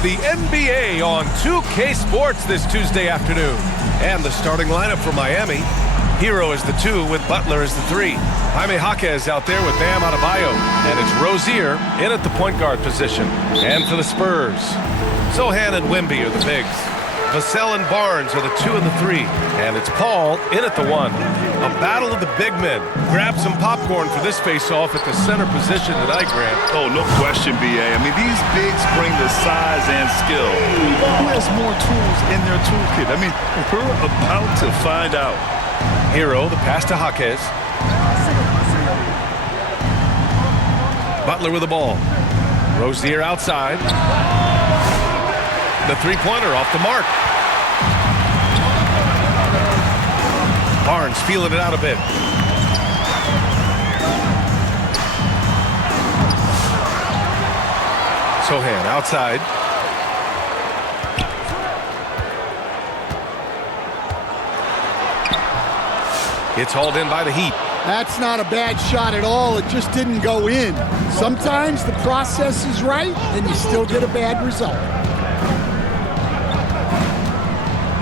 to the NBA on 2K Sports this Tuesday afternoon. And the starting lineup for Miami. Hero is the 2 with Butler as the 3. Jaime Jaquez out there with Bam Adebayo. And it's Rozier in at the point guard position. And for the Spurs, Sohan and Wemby are the bigs. Vassell and Barnes are the 2 and the 3. And it's Paul in at the 1. A battle of the big men. Grab some popcorn for this face-off at the center position tonight, Grant. Oh, no question, B.A. I mean, these bigs bring the size and skill. Who has more tools in their toolkit? I mean, we're about to find out. Hero, the pass to Jaquez. Butler with the ball. Rozier outside. The three-pointer off the mark. Barnes feeling it out a bit. Sohan outside. It's hauled in by the Heat. That's not a bad shot at all. It just didn't go in. Sometimes the process is right, and you still get a bad result.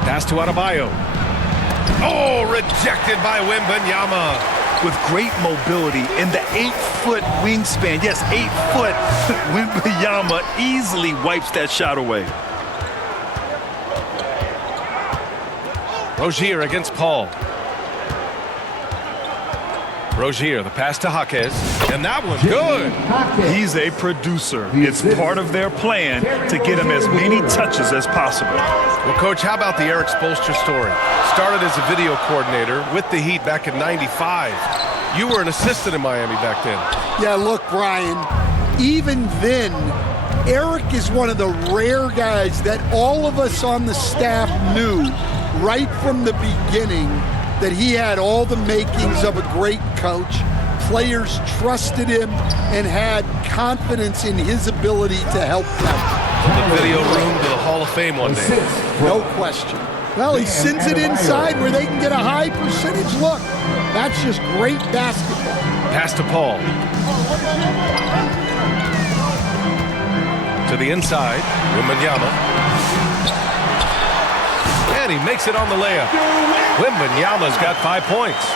Pass to Adebayo. Oh, rejected by Wembanyama. With great mobility in the 8-foot wingspan. Yes, 8 foot. Wembanyama easily wipes that shot away. Rozier against Paul. Rozier, the pass to Jaquez, and that one's good. He's a producer. It's part of their plan to get him as many touches as possible. Well, Coach, how about the Eric Spoelstra story? Started as a video coordinator with the Heat back in '95. You were an assistant in Miami back then. Yeah, look, Brian, even then, Eric is one of the rare guys that all of us on the staff knew right from the beginning that he had all the makings of a great coach. Players trusted him and had confidence in his ability to help them. From the video room to the Hall of Fame one day. No question. Well, he sends it inside where they can get a high percentage look. That's just great basketball. Pass to Paul. To the inside, Wembanyama. And he makes it on the layup. Wembanyama's got 5 points.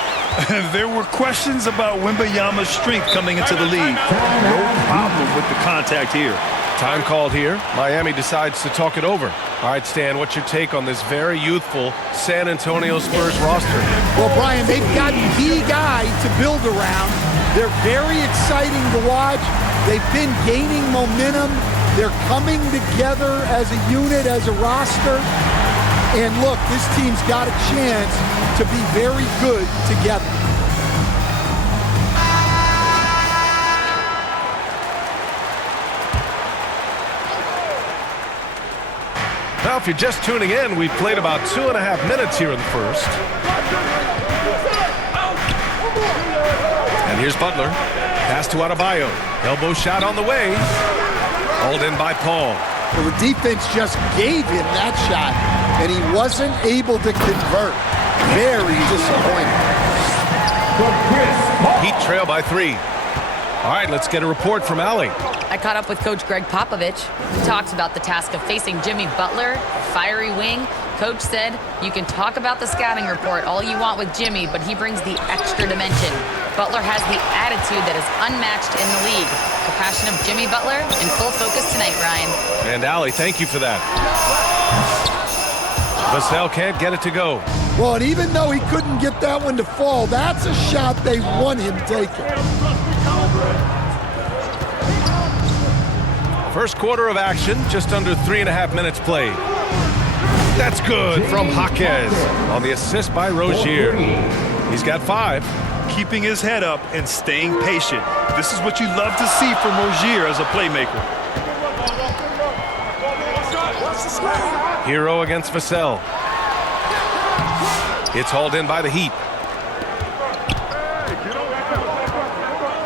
There were questions about Wembanyama's strength coming into the league. No problem with the contact here. Time called here. Miami decides to talk it over. All right, Stan, what's your take on this very youthful San Antonio Spurs roster? Well, Brian, they've got the guy to build around. They're very exciting to watch. They've been gaining momentum. They're coming together as a unit, as a roster. And look, this team's got a chance to be very good together. Now, if you're just tuning in, we've played about 2.5 minutes here in the first. And here's Butler. Pass to Adebayo. Elbow shot on the way. Hauled in by Paul. Well, the defense just gave him that shot, and he wasn't able to convert. Very disappointing. Heat trail by 3. All right, let's get a report from Allie. I caught up with Coach Greg Popovich. He talks about the task of facing Jimmy Butler, fiery wing. Coach said, you can talk about the scouting report all you want with Jimmy, but he brings the extra dimension. Butler has the attitude that is unmatched in the league. The passion of Jimmy Butler in full focus tonight, Ryan. And Allie, thank you for that. Vassell can't get it to go. Well, and even though he couldn't get that one to fall, that's a shot they want him taking. First quarter of action, just under 3.5 minutes played. That's good from Jaquez on the assist by Rozier. He's got 5. Keeping his head up and staying patient. This is what you love to see from Rozier as a playmaker. Hero against Vassell. It's hauled in by the Heat.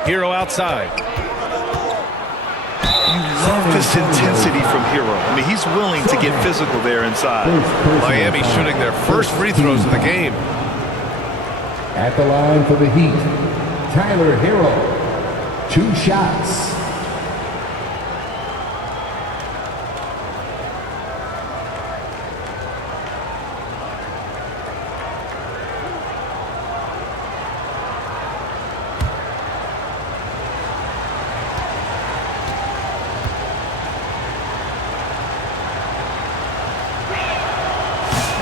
Hero outside. You love this intensity from Hero. I mean, he's willing to get physical there inside. Miami shooting their first free throws of the game. At the line for the Heat, Tyler Hero. 2 shots.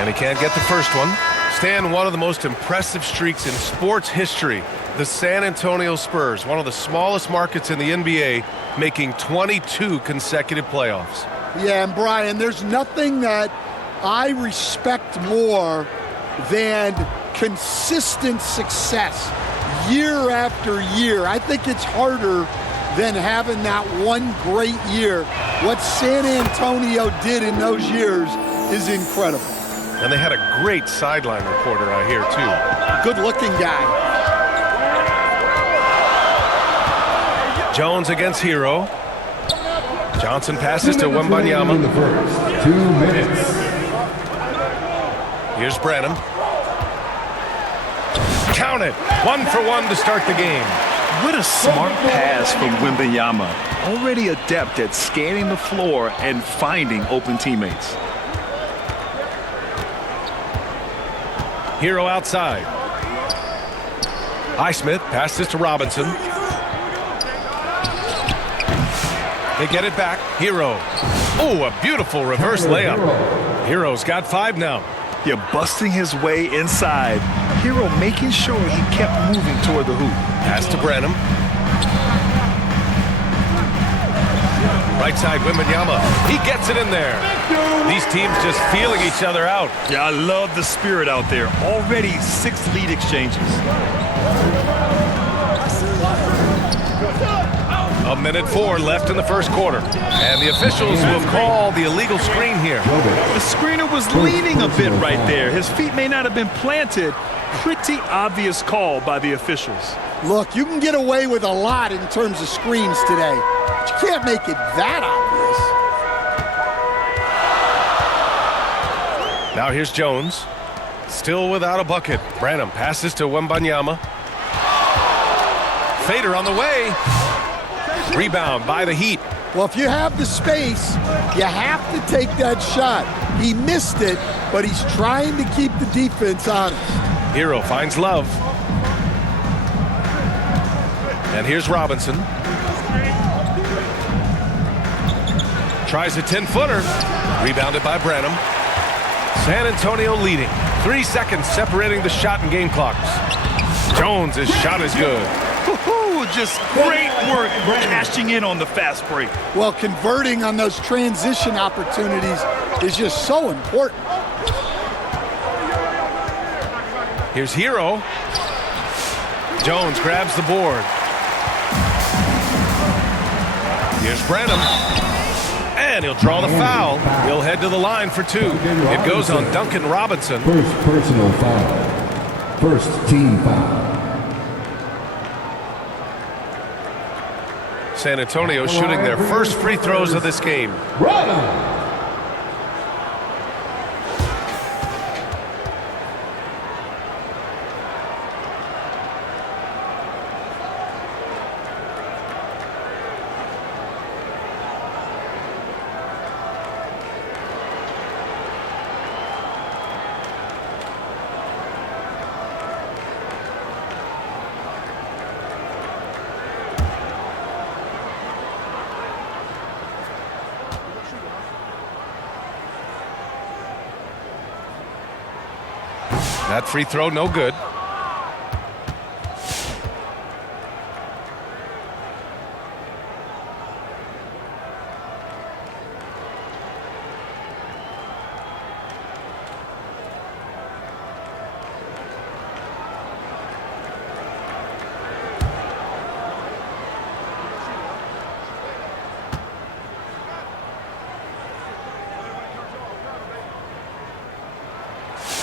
And he can't get the first one. Stan, one of the most impressive streaks in sports history. The San Antonio Spurs, one of the smallest markets in the NBA, making 22 consecutive playoffs. Yeah, and Brian, there's nothing that I respect more than consistent success year after year. I think it's harder than having that one great year. What San Antonio did in those years is incredible. And they had a great sideline reporter, I hear, too. Good-looking guy. Jones against Hero. Johnson passes to Wembanyama. 2 minutes. Here's Branham. Count it. 1 for 1 to start the game. What a smart pass from Wembanyama. Already adept at scanning the floor and finding open teammates. Hero outside. Highsmith passes to Robinson. They get it back. Hero. Oh, a beautiful reverse layup. Hero's got 5 now. Yeah, busting his way inside. Hero making sure he kept moving toward the hoop. Pass to Branham. Right side, Wembanyama. He gets it in there. These teams just feeling each other out. Yeah, I love the spirit out there. Already 6 lead exchanges. 1:04 left in the first quarter. And the officials will call the illegal screen here. The screener was leaning a bit right there. His feet may not have been planted. Pretty obvious call by the officials. Look, you can get away with a lot in terms of screens today, but you can't make it that obvious. Now here's Jones. Still without a bucket. Branham passes to Wembanyama. Fader on the way. Rebound by the Heat. Well, if you have the space, you have to take that shot. He missed it, but he's trying to keep the defense honest. Hero finds Love. And here's Robinson. Tries a 10-footer. Rebounded by Branham. San Antonio leading. 3 seconds separating the shot and game clocks. Jones' shot is good. Just great work cashing in on the fast break. Well, converting on those transition opportunities is just so important. Here's Hero. Jones grabs the board. Here's Branham. And he'll draw the foul. He'll head to the line for 2. It goes on Duncan Robinson. First personal foul. First team foul. San Antonio shooting their first free throws of this game. That free throw, no good.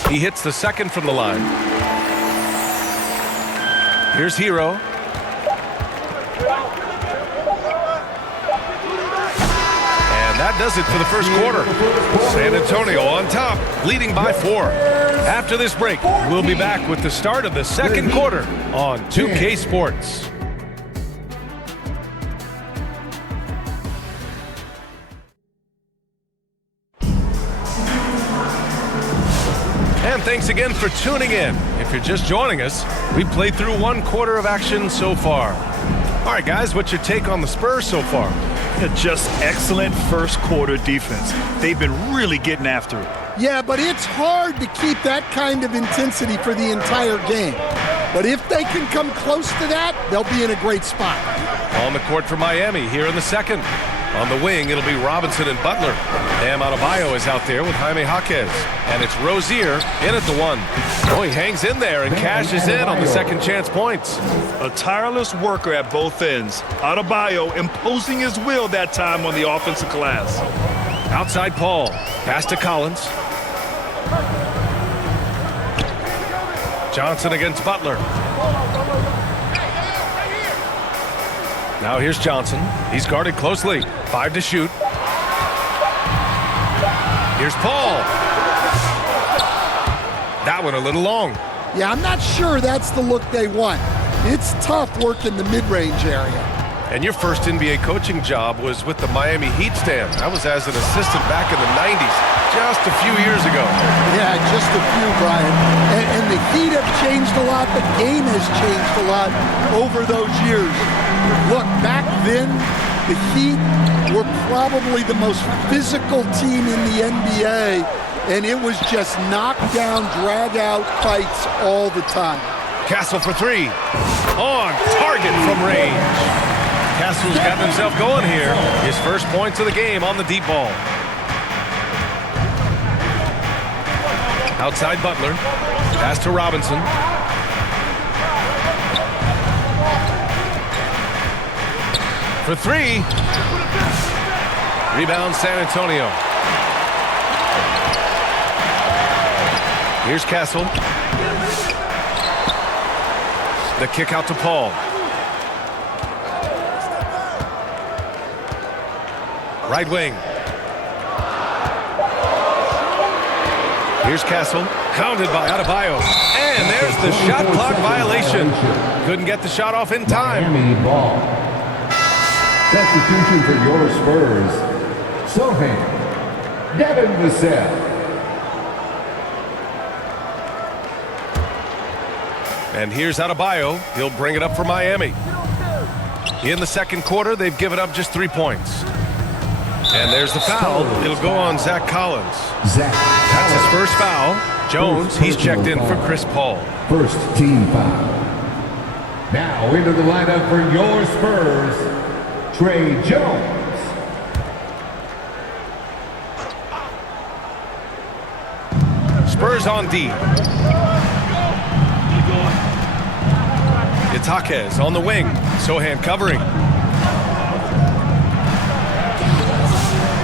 He hits the second from the line. Here's Hero. And that does it for the first quarter. San Antonio on top, leading by 4. After this break, we'll be back with the start of the second quarter on 2K Sports. And thanks again for tuning in. If you're just joining us, we played through 1 quarter of action so far. All right, guys, what's your take on the Spurs so far? Just excellent first quarter defense. They've been really getting after it. Yeah, but it's hard to keep that kind of intensity for the entire game. But if they can come close to that, they'll be in a great spot. On the court for Miami here in the second. On the wing, it'll be Robinson and Butler. Bam Adebayo is out there with Jaime Jaquez. And it's Rozier in at the one. Oh, he hangs in there and cashes in on the second chance points. A tireless worker at both ends. Adebayo imposing his will that time on the offensive glass. Outside Paul. Pass to Collins. Johnson against Butler. Now here's Johnson. He's guarded closely. 5 to shoot. Here's Paul. That one a little long. Yeah, I'm not sure that's the look they want. It's tough working the mid-range area. And your first NBA coaching job was with the Miami Heat stand. I was as an assistant back in the 90s, just a few years ago. Yeah, just a few, Brian. And the Heat have changed a lot. The game has changed a lot over those years. Look, back then, the Heat were probably the most physical team in the NBA, and it was just knockdown, drag-out fights all the time. Castle for three. On target from range. Castle's gotten himself going here. His first points of the game on the deep ball. Outside Butler. Pass to Robinson. For three. Rebound San Antonio. Here's Castle. The kick out to Paul. Right wing. Here's Castle. Counted by Adebayo. And there's the shot clock violation. Couldn't get the shot off in time. Miami ball. Substitution for your Spurs. Sohan. Devin Vassell. And here's Adebayo. He'll bring it up for Miami. In the second quarter, they've given up just 3 points. And there's the foul. It'll go on Zach Collins. That's his first foul. Jones, he's checked in for Chris Paul. First team foul. Now into the lineup for your Spurs, Trey Jones. Spurs on D. It's Jaquez on the wing. Sohan covering.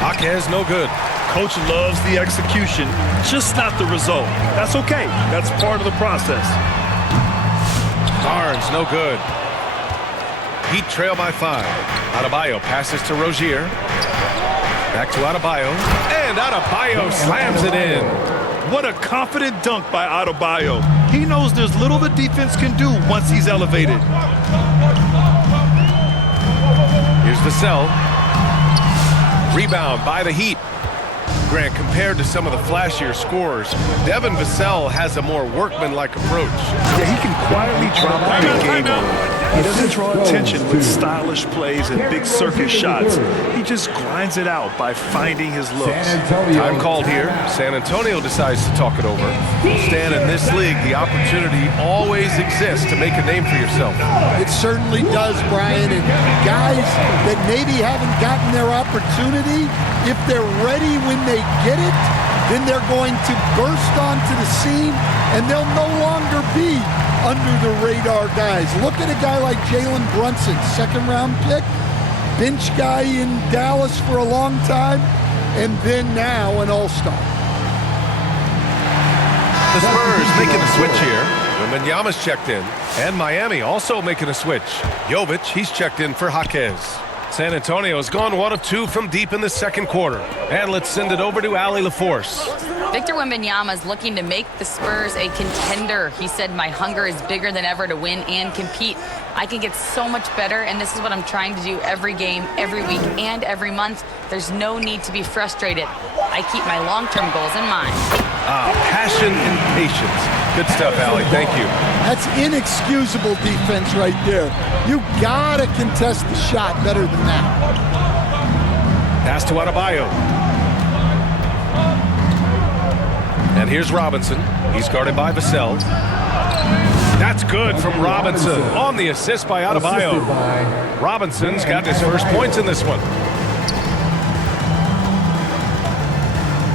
Jaquez no good. Coach loves the execution, just not the result. That's okay. That's part of the process. Barnes no good. Heat trail by 5. Adebayo passes to Rozier. Back to Adebayo. And Adebayo slams it in. What a confident dunk by Adebayo. He knows there's little the defense can do once he's elevated. Here's Vassell. Rebound by the Heat. Grant, compared to some of the flashier scorers, Devin Vassell has a more workmanlike approach. Yeah, he can quietly drop a big game on him. He doesn't draw attention with stylish plays and big circus shots. He just grinds it out by finding his looks. Time called here. San Antonio decides to talk it over. Stan, in this league, the opportunity always exists to make a name for yourself. It certainly does, Brian. And guys that maybe haven't gotten their opportunity, if they're ready when they get it, then they're going to burst onto the scene, and they'll no longer be under the radar guys. Look at a guy like Jalen Brunson, second-round pick, bench guy in Dallas for a long time, and then now an all-star. The Spurs making a switch here. Wembanyama's checked in. And Miami also making a switch. Jovic, he's checked in for Jaquez. San Antonio has gone 1 of 2 from deep in the second quarter. And let's send it over to Ali LaForce. Victor Wembanyama is looking to make the Spurs a contender. He said, "My hunger is bigger than ever to win and compete. I can get so much better, and this is what I'm trying to do every game, every week, and every month. There's no need to be frustrated. I keep my long-term goals in mind." Passion and patience. Good stuff, Ali. Thank you. That's inexcusable defense right there. You gotta contest the shot better than that. Pass to Adebayo. And here's Robinson. He's guarded by Vassell. That's good from Robinson on the assist by Adebayo. Robinson's got his first points in this one.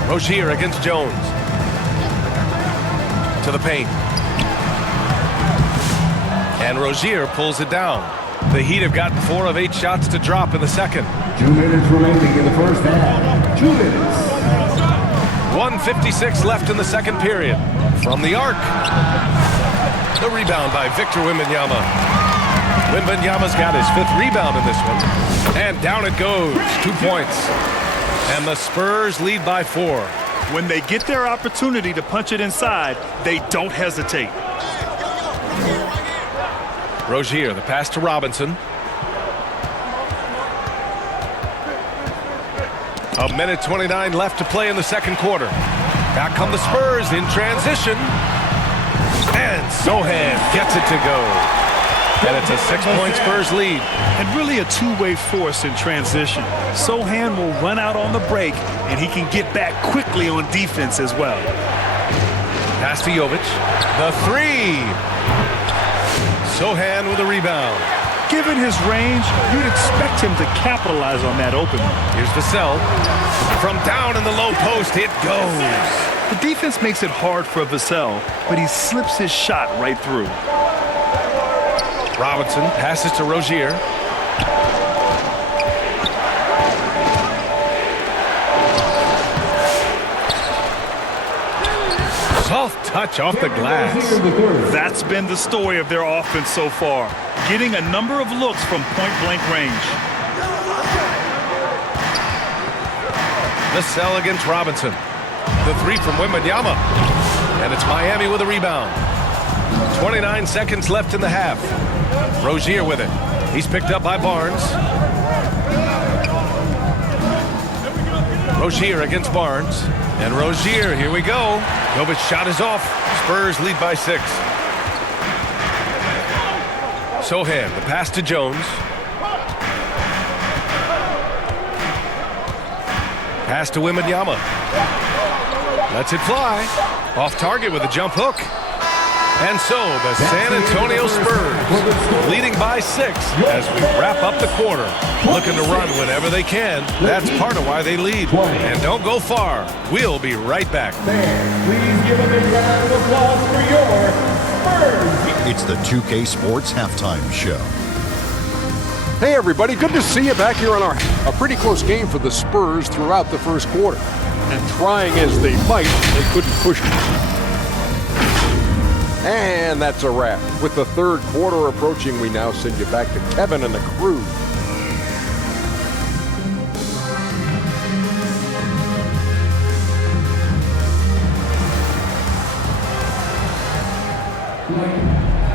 Rozier against Jones. To the paint. And Rozier pulls it down. The Heat have gotten 4 of 8 shots to drop in the second. 2 minutes remaining in the first half. 2 minutes. 1:56 left in the second period. From the arc. The rebound by Victor Wembanyama. Wembanyama's got his 5th rebound in this one. And down it goes. 2 points. And the Spurs lead by 4. When they get their opportunity to punch it inside, they don't hesitate. Rozier, the pass to Robinson. A minute 29 left to play in the second quarter. Back come the Spurs in transition. And Sohan gets it to go. And it's a 6-point Spurs lead. And really a two-way force in transition. Sohan will run out on the break, and he can get back quickly on defense as well. Pass to Jovic. The 3. Sohan with a rebound. Given his range, you'd expect him to capitalize on that opening. Here's Vassell. From down in the low post, it goes. The defense makes it hard for Vassell, but he slips his shot right through. Robinson passes to Rozier. Soft touch off the glass. That's been the story of their offense so far, getting a number of looks from point-blank range. Vassell against Robinson. The 3 from Wembanyama. And it's Miami with a rebound. 29 seconds left in the half. Rozier with it. He's picked up by Barnes. Rozier against Barnes. And Rozier, here we go. Jovic's shot is off. Spurs lead by 6. Sohan, the pass to Jones. Pass to Wembanyama. Lets it fly. Off target with a jump hook. And so the San Antonio Spurs leading by 6 as we wrap up the quarter. Looking to run whenever they can. That's part of why they lead. And don't go far. We'll be right back. Please give a big round of applause for your Spurs. It's the 2K Sports Halftime Show. Hey everybody, good to see you back here on a pretty close game for the Spurs throughout the first quarter. And trying as they might, they couldn't push it. And that's a wrap. With the third quarter approaching, we now send you back to Kevin and the crew.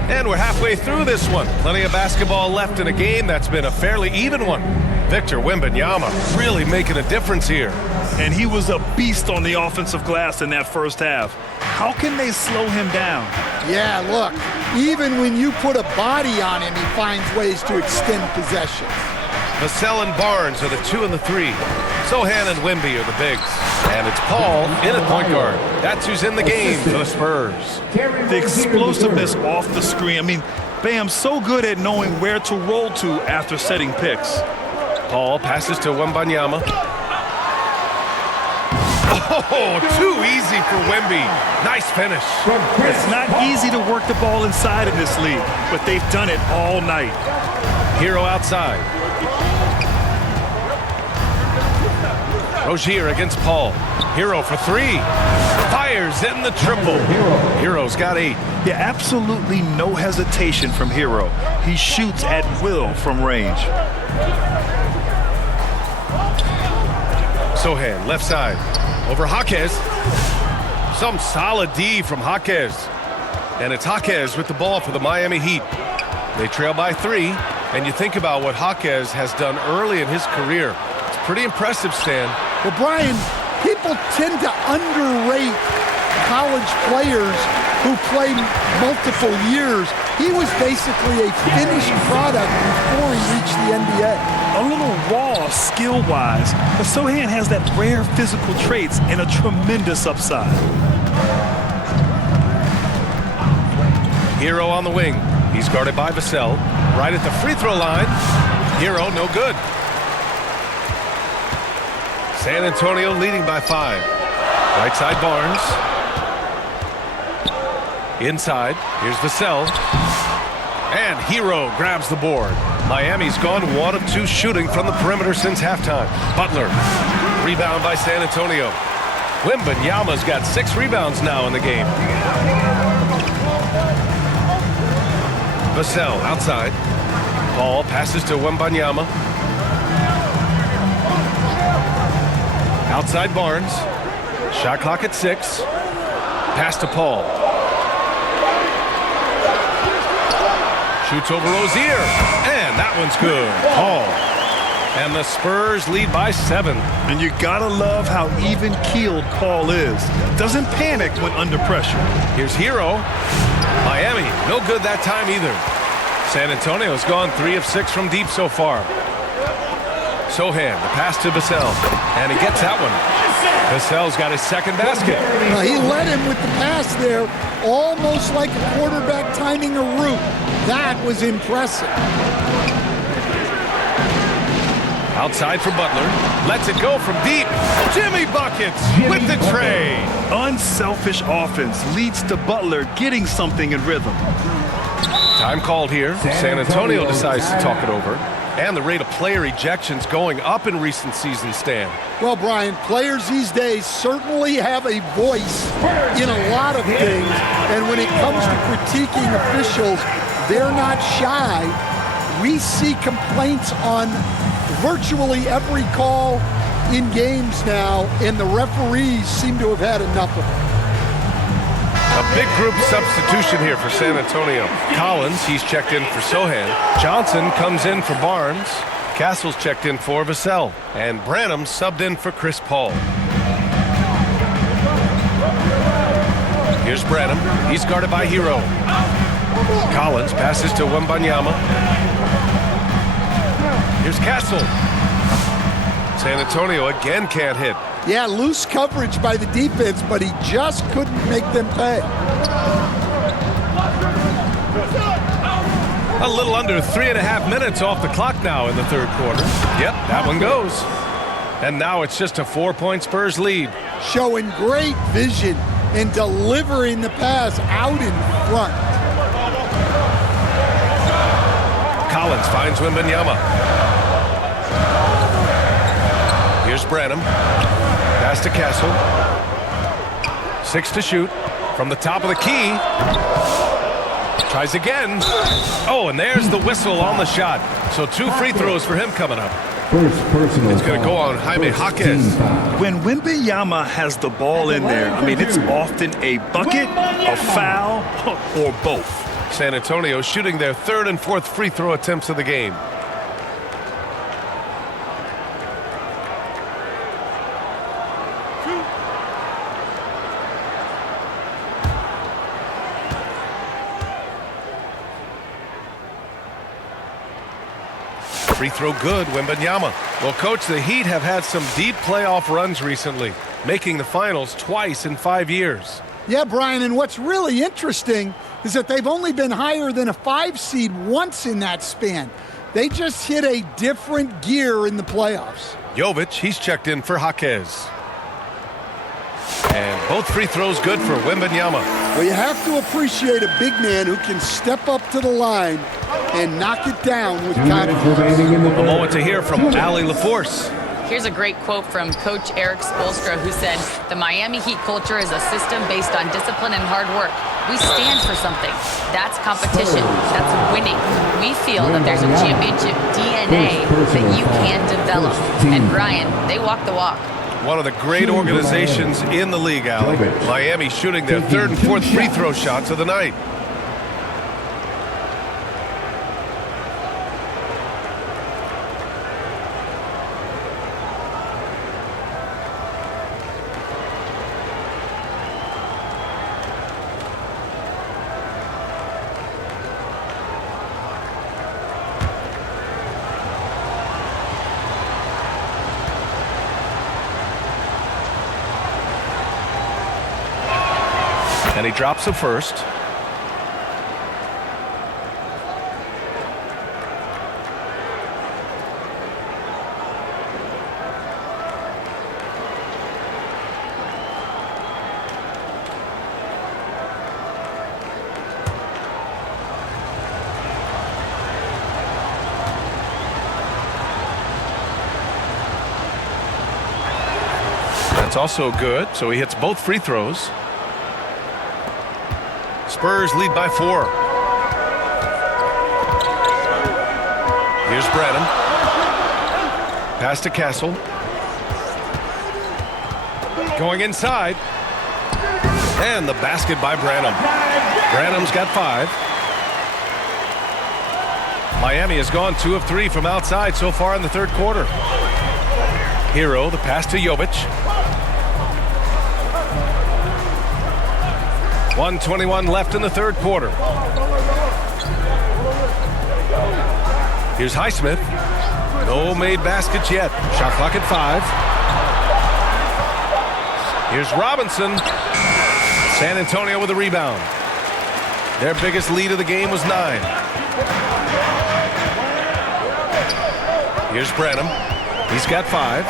And we're halfway through this one. Plenty of basketball left in a game that's been a fairly even one. Victor Wembanyama really making a difference here. And he was a beast on the offensive glass in that first half. How can they slow him down? Yeah, look, even when you put a body on him, he finds ways to extend possessions. Vassell and Barnes are the 2 and the 3. Sohan and Wemby are the bigs. And it's Paul in at point guard. That's who's in the game for the Spurs. The explosiveness off the screen. I mean, Bam's so good at knowing where to roll to after setting picks. Paul passes to Wembanyama. Oh, too easy for Wemby. Nice finish. It's not easy to work the ball inside in this league, but they've done it all night. Hero outside. Rozier against Paul. Hero for 3. Fires in the triple. Hero's got 8. Yeah, absolutely no hesitation from Hero. He shoots at will from range. Sohan, left side. Over Jaquez. Some solid D from Jaquez. And it's Jaquez with the ball for the Miami Heat. They trail by 3. And you think about what Jaquez has done early in his career. It's pretty impressive, Stan. Well, Brian, people tend to underrate college players who play multiple years He was basically a finished product before he reached the NBA. A little raw skill-wise, but Sochan has that rare physical traits and a tremendous upside. Hero on the wing. He's guarded by Vassell. Right at the free throw line. Hero, no good. San Antonio leading by 5. Right side Barnes. Inside, here's Vassell. And Hero grabs the board. Miami's gone 1 of 2 shooting from the perimeter since halftime. Butler, rebound by San Antonio. Wembanyama's got 6 rebounds now in the game. Vassell outside. Ball passes to Wembanyama. Outside Barnes. Shot clock at 6. Pass to Paul. Shoots over Rozier, and that one's good. Paul. And the Spurs lead by 7. And you gotta love how even-keeled Paul is. Doesn't panic when under pressure. Here's Hero. Miami, no good that time either. San Antonio's gone 3 of 6 from deep so far. Sochan, the pass to Vassell, and he gets that one. Vassell's got his second basket. He led him with the pass there, almost like a quarterback timing a route. That was impressive. Outside for Butler. Lets it go from deep. Jimmy buckets with the tray. Unselfish offense leads to Butler getting something in rhythm. Time called here. San Antonio decides to talk it over. And the rate of player ejections going up in recent seasons, Stan. Well, Brian, players these days certainly have a voice in a lot of things. And when it comes to critiquing officials, they're not shy. We see complaints on virtually every call in games now, and the referees seem to have had enough of it. A big group substitution here for San Antonio. Collins, he's checked in for Sochan. Johnson comes in for Barnes. Castle's checked in for Vassell. And Branham subbed in for Chris Paul. Here's Branham. He's guarded by Hero. Collins passes to Wembanyama. Here's Castle. San Antonio again can't hit. Yeah, loose coverage by the defense, but he just couldn't make them pay. A little under 3.5 minutes off the clock now in the third quarter. Yep, that one goes. And now it's just a 4-point Spurs lead. Showing great vision and delivering the pass out in front. Collins finds Wembanyama. Here's Branham. Pass to Castle. 6 to shoot. From the top of the key. Tries again. Oh, and there's the whistle on the shot. So 2 free throws for him coming up. First personal It's going to go on Jaime Jaquez. When Wembanyama has the ball in there, I mean, it's often a bucket, a foul, or both. San Antonio shooting their 3rd and 4th free throw attempts of the game. Free throw good, Wembanyama. Well, Coach, the Heat have had some deep playoff runs recently, making the finals twice in 5 years. Yeah, Brian, and what's really interesting is that they've only been higher than a 5 seed once in that span. They just hit a different gear in the playoffs. Jovic, he's checked in for Jaquez. And both free throws good for Wembanyama. Well, you have to appreciate a big man who can step up to the line and knock it down with confidence. A moment to hear from Allie LaForce. Here's a great quote from Coach Eric Spoelstra, who said, "The Miami Heat culture is a system based on discipline and hard work. We stand for something. That's competition. That's winning. We feel that there's a championship DNA that you can develop." And Brian, they walk the walk. One of the great organizations in the league, Allie. Miami shooting their 3rd and 4th free throw shots of the night. And he drops the first. That's also good, so he hits both free throws. Spurs lead by 4. Here's Brennan. Pass to Castle. Going inside. And the basket by Branham. Branham's got 5. Miami has gone 2 of 3 from outside so far in the third quarter. Hero, the pass to Jovic. 1:21 left in the third quarter. Here's Highsmith. No made baskets yet. Shot clock at 5. Here's Robinson. San Antonio with a rebound. Their biggest lead of the game was 9. Here's Branham. He's got 5.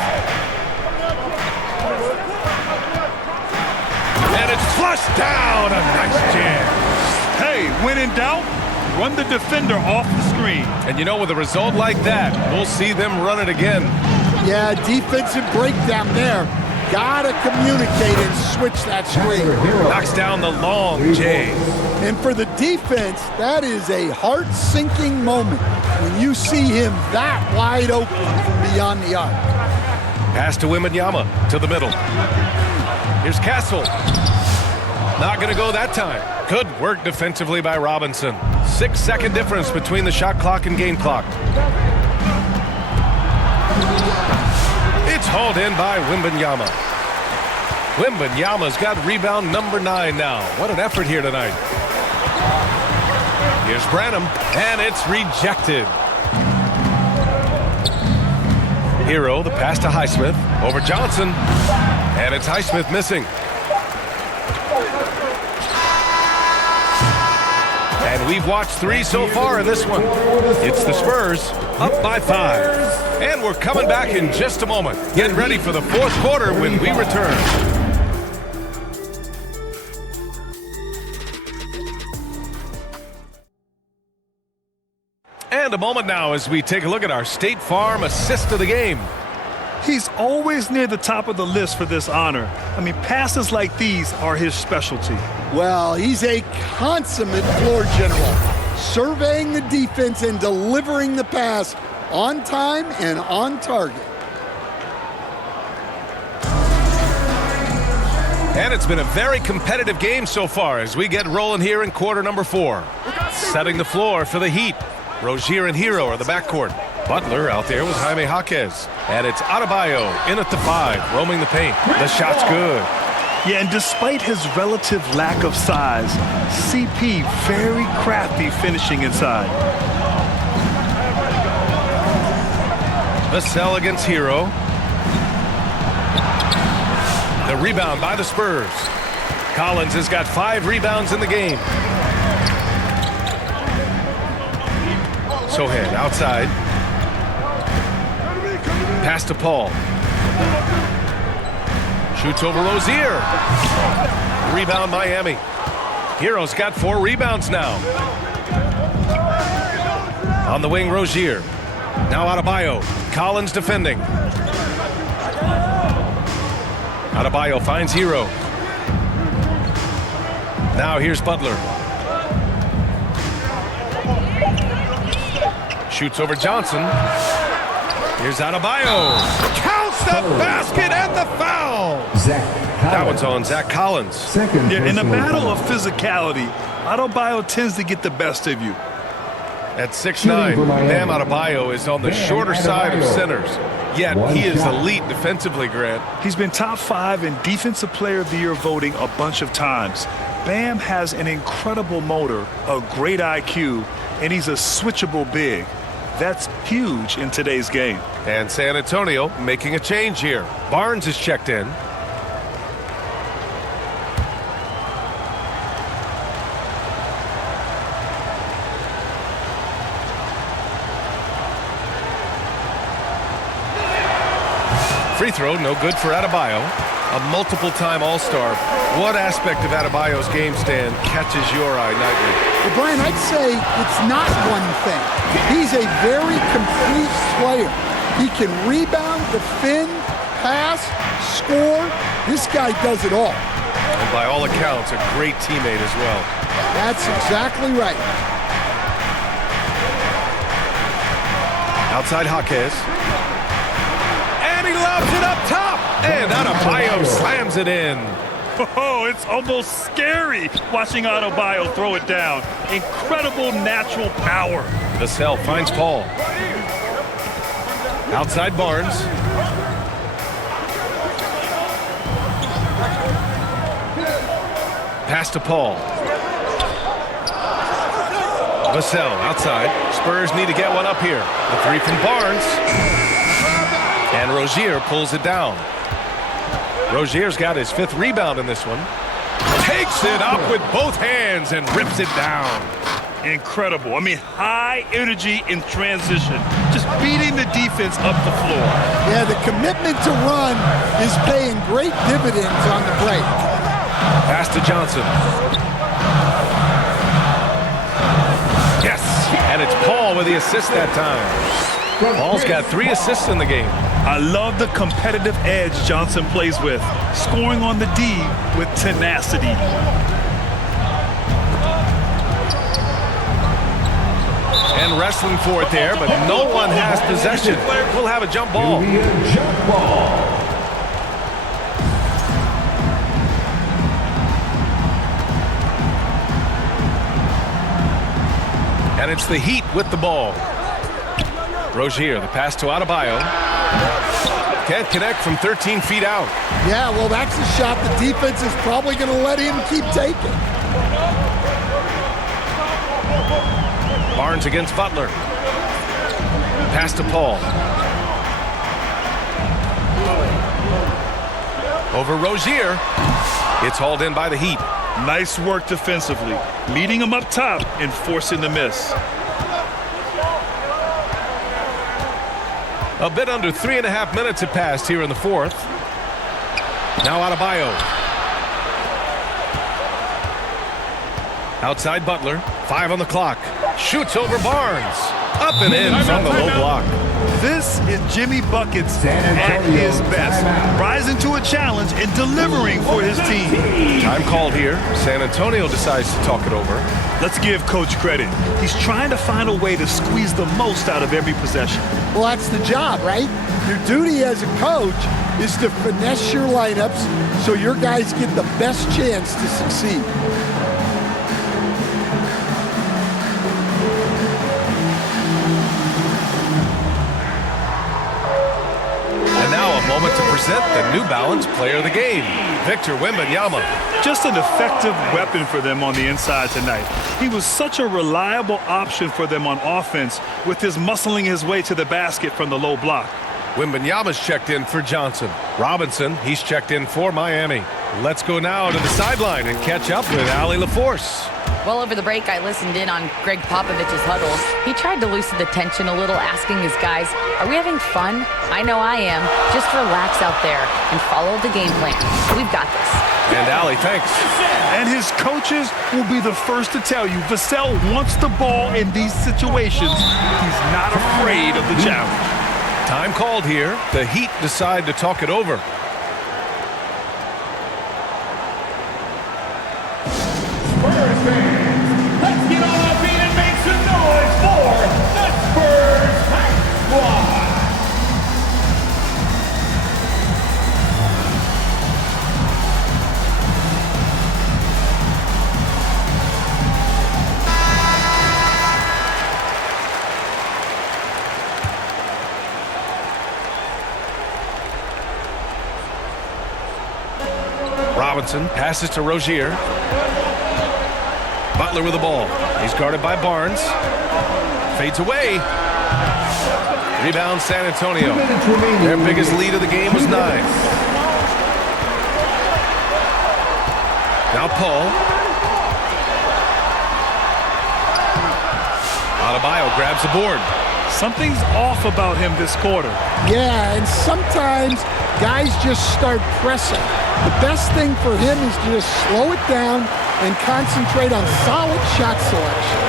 And it's flushed down. A nice jam. Hey, when in doubt, run the defender off the screen. And you know, with a result like that, we'll see them run it again. Yeah, defensive breakdown there. Gotta communicate and switch that screen. Knocks down the long J. And for the defense, that is a heart-sinking moment when you see him that wide open from beyond the arc. Pass to Wembanyama to the middle. Here's Castle. Not going to go that time. Good work defensively by Robinson. 6-second difference between the shot clock and game clock. It's hauled in by Wembanyama. Wembanyama's got rebound number 9 now. What an effort here tonight. Here's Branham, and it's rejected. Hero, the pass to Highsmith. Over Johnson. And it's Highsmith missing. And we've watched 3 so far in this one. It's the Spurs up by 5. And we're coming back in just a moment. Get ready for the fourth quarter when we return. And a moment now as we take a look at our State Farm assist of the game. He's always near the top of the list for this honor. I mean, passes like these are his specialty. Well, he's a consummate floor general, surveying the defense and delivering the pass on time and on target. And it's been a very competitive game so far as we get rolling here in quarter number 4. Setting the floor for the Heat. Rozier and Hero are the backcourt. Butler out there with Jaime Jaquez. And it's Adebayo in at the 5, roaming the paint. The shot's good. Yeah, and despite his relative lack of size, CP very crafty finishing inside. Vassell against Hero. The rebound by the Spurs. Collins has got 5 rebounds in the game. Sohan outside. Pass to Paul. Shoots over Rozier. Rebound Miami. Hero's got 4 rebounds now. On the wing, Rozier. Now Adebayo. Collins defending. Adebayo finds Hero. Now here's Butler. Shoots over Johnson. Here's Adebayo. Counts the basket and the foul. That one's on Zach Collins. Yeah, in a battle of physicality, Adebayo tends to get the best of you. At 6'9", Bam Adebayo is on the shorter side of centers. Yet he is elite defensively, Grant. He's been top 5 in Defensive Player of the Year voting a bunch of times. Bam has an incredible motor, a great IQ, and he's a switchable big. That's huge in today's game. And San Antonio making a change here. Barnes is checked in. Free throw, no good for Adebayo. A multiple-time All-Star. What aspect of Adebayo's game stand catches your eye nightly? Well, Brian, I'd say it's not one thing. He's a very complete player. He can rebound, defend, pass, score. This guy does it all. And by all accounts, a great teammate as well. That's exactly right. Outside Jaquez. And he lobs it up top. And Adebayo slams it in. Oh, it's almost scary watching Adebayo throw it down. Incredible natural power. Vassell finds Paul. Outside Barnes. Pass to Paul. Vassell outside. Spurs need to get one up here. The three from Barnes. And Rozier pulls it down. Rozier's got his 5th rebound in this one. Takes it up with both hands and rips it down. Incredible. I mean, high energy in transition. Just beating the defense up the floor. Yeah, the commitment to run is paying great dividends on the break. Pass to Johnson. Yes, and it's Paul with the assist that time. Paul's got 3 assists in the game. I love the competitive edge Johnson plays with, scoring on the D with tenacity. And wrestling for it there, but no one has possession. We'll have a jump ball. And it's the Heat with the ball. Rozier, the pass to Adebayo. Can't connect from 13 feet out. Yeah, well, that's a shot the defense is probably going to let him keep taking. Barnes against Butler. Pass to Paul. Over Rozier. It's hauled in by the Heat. Nice work defensively, meeting him up top and forcing the miss. A bit under 3.5 minutes have passed here in the 4th. Now Adebayo. Outside Butler. 5 on the clock. Shoots over Barnes. Up and in from the low block. This is Jimmy Buckets at his best, rising to a challenge and delivering for his team. Time called here. San Antonio decides to talk it over. Let's give Coach credit. He's trying to find a way to squeeze the most out of every possession. Well, that's the job, right? Your duty as a coach is to finesse your lineups so your guys get the best chance to succeed. Moment to present the New Balance Player of the Game, Victor Wembanyama. Just an effective weapon for them on the inside tonight. He was such a reliable option for them on offense with his muscling his way to the basket from the low block. Wembanyama's checked in for Johnson. Robinson, he's checked in for Miami. Let's go now to the sideline and catch up with Allie LaForce. Well, over the break, I listened in on Greg Popovich's huddle. He tried to loosen the tension a little, asking his guys, are we having fun? I know I am. Just relax out there and follow the game plan. We've got this. And Allie, thanks. And his coaches will be the first to tell you, Vassell wants the ball in these situations. He's not afraid of the challenge. Time called here. The Heat decide to talk it over. Spurs fans, let's get on our feet and make some noise for the Spurs Hype Squad. Robinson passes to Rozier. Butler with the ball. He's guarded by Barnes. Fades away. Rebound San Antonio. Their biggest lead of the game was 9. Now Paul. Adebayo grabs the board. Something's off about him this quarter. Yeah, and sometimes guys just start pressing. The best thing for him is to just slow it down and concentrate on solid shot selection.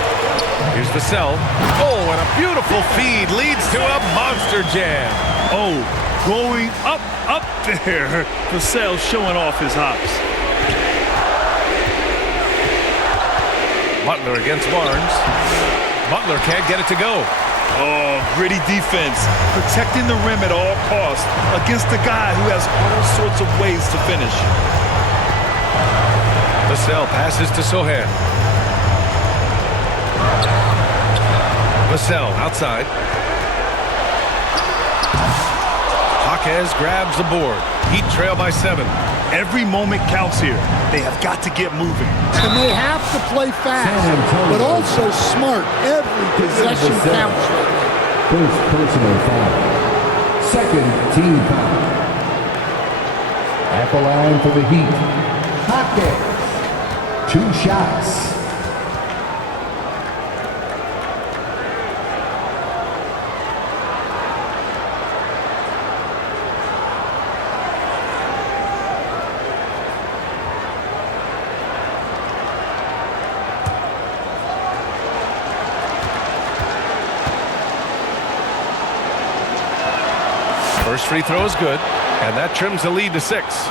Here's Vassell. Oh, and a beautiful feed leads to a monster jam. Oh, going up there. Vassell showing off his hops. Butler against Barnes. Butler can't get it to go. Oh, gritty defense. Protecting the rim at all costs against a guy who has all sorts of ways to finish. Vassell passes to Sohan. Vassell outside. Jaquez grabs the board. Heat trail by 7. Every moment counts here. They have got to get moving. And they have to play fast, but also smart. Every possession counts right now. First personal foul. Second team foul. At the line for the Heat, Jaquez. 2 shots. First free throw is good, and that trims the lead to 6.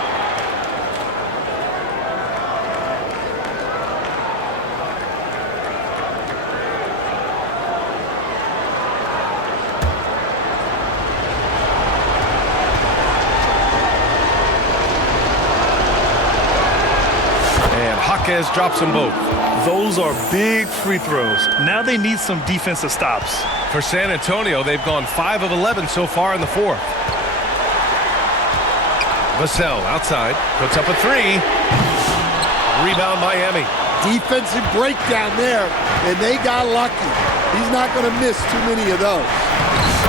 And Jaquez drops them both. Those are big free throws. Now they need some defensive stops. For San Antonio, they've gone 5 of 11 so far in the 4th. Vassell outside, puts up a 3. Rebound Miami. Defensive breakdown there, and they got lucky. He's not going to miss too many of those.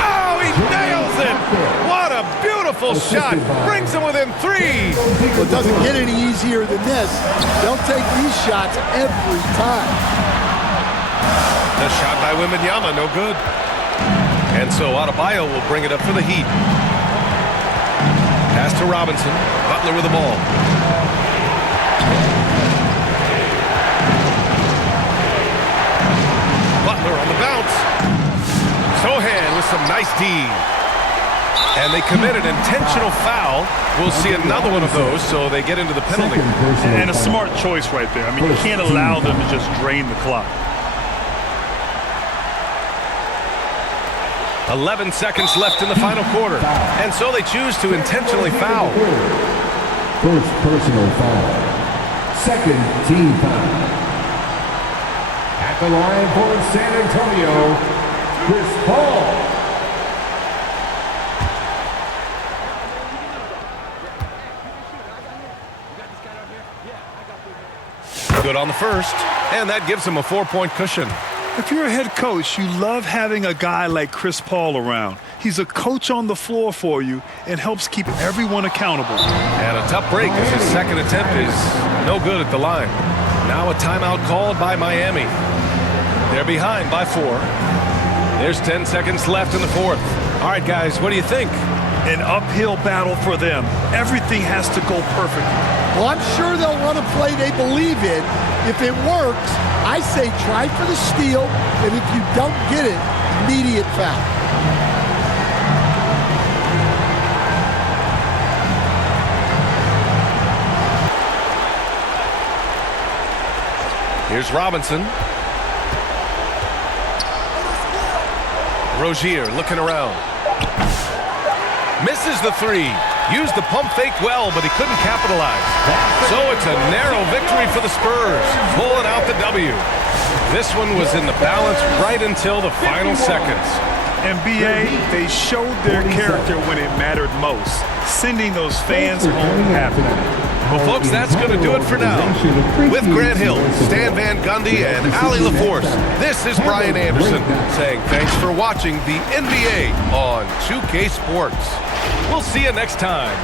Oh, he nails it! What a beautiful shot! Brings them within 3. Well, it doesn't get any easier than this. They'll take these shots every time. The shot by Wembanyama, no good. And so Adebayo will bring it up for the Heat. Pass to Robinson. Butler with the ball. Butler on the bounce. Sohan with some nice D. And they commit an intentional foul. We'll see another one of those, so they get into the penalty. And a smart choice right there. I mean, you can't allow them to just drain the clock. 11 seconds left in the final quarter. And so they choose to intentionally foul. First personal foul. Second team foul. At the line for San Antonio, Chris Paul. Good on the first, and that gives him a 4-point cushion. If you're a head coach, you love having a guy like Chris Paul around. He's a coach on the floor for you and helps keep everyone accountable. And a tough break as his second attempt is no good at the line. Now a timeout called by Miami. They're behind by 4. There's 10 seconds left in the 4th. All right, guys, what do you think? An uphill battle for them. Everything has to go perfectly. Well, I'm sure they'll run a play they believe in. If it works, I say try for the steal, and if you don't get it, immediate foul. Here's Robinson. Rozier looking around. Misses the 3. Used the pump fake well, but he couldn't capitalize. So it's a narrow victory for the Spurs, pulling out the W. This one was in the balance right until the final seconds. NBA, they showed their character when it mattered most, sending those fans home happy. Well, folks, that's going to do it for now. With Grant Hill, Stan Van Gundy, and Ali LaForce, this is Brian Anderson saying thanks for watching the NBA on 2K Sports. We'll see you next time.